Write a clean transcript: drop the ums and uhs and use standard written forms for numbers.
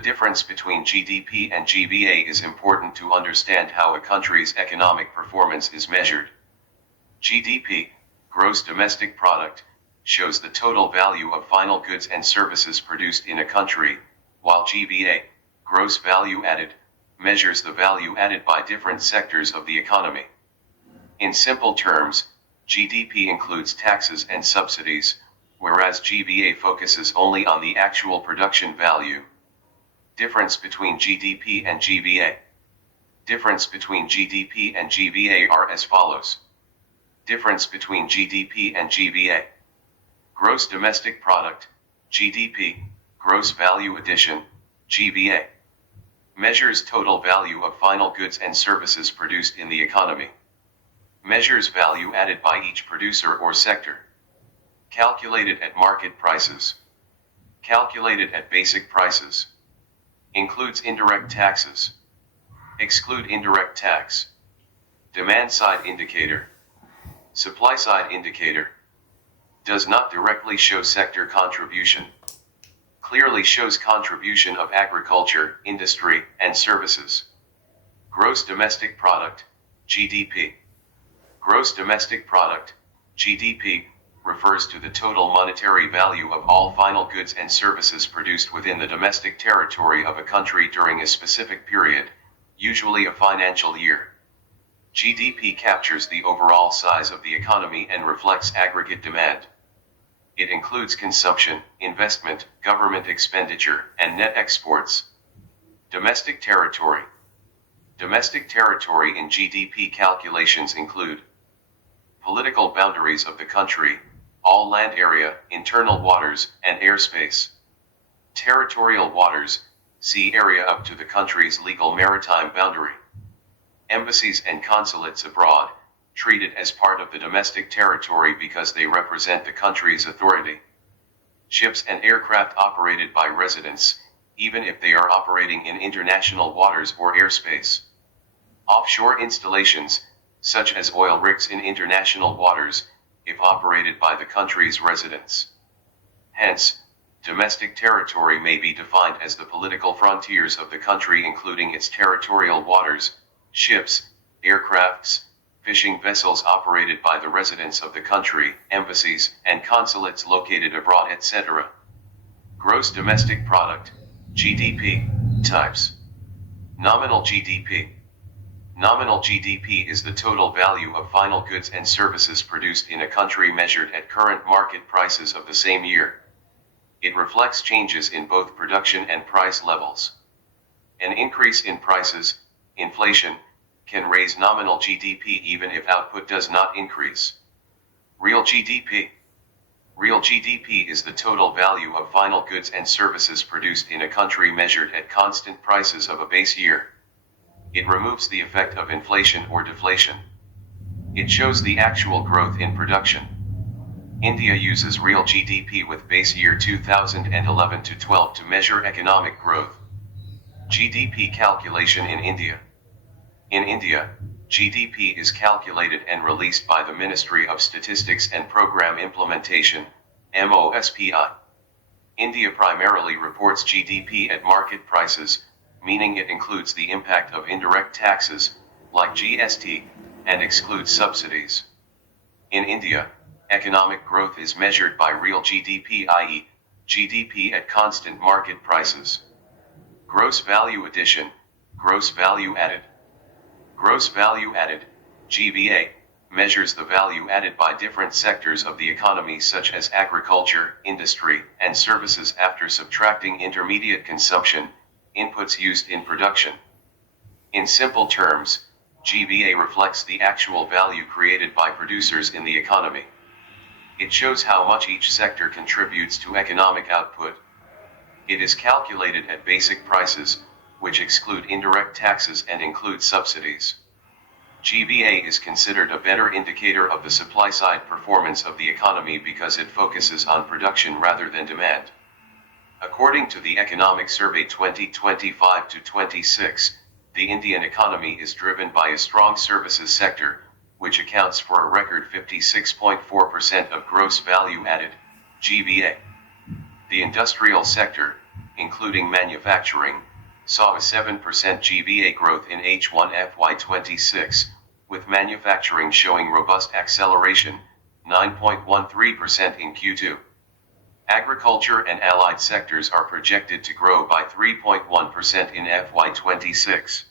The difference between GDP and GVA is important to understand how a country's economic performance is measured. GDP, gross domestic product, shows the total value of final goods and services produced in a country, while GVA, gross value added, measures the value added by different sectors of the economy. In simple terms, GDP includes taxes and subsidies, whereas GVA focuses only on the actual production value. Difference between GDP and GVA. Difference between GDP and GVA are as follows. Difference between GDP and GVA. Gross domestic product, GDP, gross value addition, GVA. Measures total value of final goods and services produced in the economy. Measures value added by each producer or sector. Calculated at market prices. Calculated at basic prices. Includes indirect taxes. Exclude indirect tax. Demand side indicator. Supply side indicator. Does not directly show sector contribution. Clearly shows contribution of agriculture, industry, and services. Gross domestic product, GDP. Gross domestic product, GDP, refers to the total monetary value of all final goods and services produced within the domestic territory of a country during a specific period, usually a financial year. GDP captures the overall size of the economy and reflects aggregate demand. It includes consumption, investment, government expenditure, and net exports. Domestic territory. Domestic territory in GDP calculations include political boundaries of the country, all land area, internal waters, and airspace. Territorial waters, sea area up to the country's legal maritime boundary. Embassies and consulates abroad, treated as part of the domestic territory because they represent the country's authority. Ships and aircraft operated by residents, even if they are operating in international waters or airspace. Offshore installations, such as oil rigs in international waters, if operated by the country's residents. Hence, domestic territory may be defined as the political frontiers of the country, including its territorial waters, ships, aircrafts, fishing vessels operated by the residents of the country, embassies and consulates located abroad, etc. Gross domestic product, GDP, types. Nominal GDP. Nominal GDP is the total value of final goods and services produced in a country measured at current market prices of the same year. It reflects changes in both production and price levels. An increase in prices, inflation, can raise nominal GDP even if output does not increase. Real GDP. Real GDP is the total value of final goods and services produced in a country measured at constant prices of a base year. It removes the effect of inflation or deflation. It shows the actual growth in production. India uses real GDP with base year 2011 to 12 to measure economic growth. GDP calculation in India. In India, GDP is calculated and released by the Ministry of Statistics and Program Implementation, MOSPI. India primarily reports GDP at market prices, meaning it includes the impact of indirect taxes, like GST, and excludes subsidies. In India, economic growth is measured by real GDP, i.e., GDP at constant market prices. Gross value addition, gross value added. Gross value added, GVA, measures the value added by different sectors of the economy such as agriculture, industry, and services after subtracting intermediate consumption, inputs used in production. In simple terms, GVA reflects the actual value created by producers in the economy. It shows how much each sector contributes to economic output. It is calculated at basic prices, which exclude indirect taxes and include subsidies. GVA is considered a better indicator of the supply-side performance of the economy because it focuses on production rather than demand. According to the Economic Survey 2025-26, the Indian economy is driven by a strong services sector, which accounts for a record 56.4% of gross value added, GVA. The industrial sector, including manufacturing, saw a 7% GVA growth in H1 FY26, with manufacturing showing robust acceleration, 9.13% in Q2. Agriculture and allied sectors are projected to grow by 3.1% in FY26.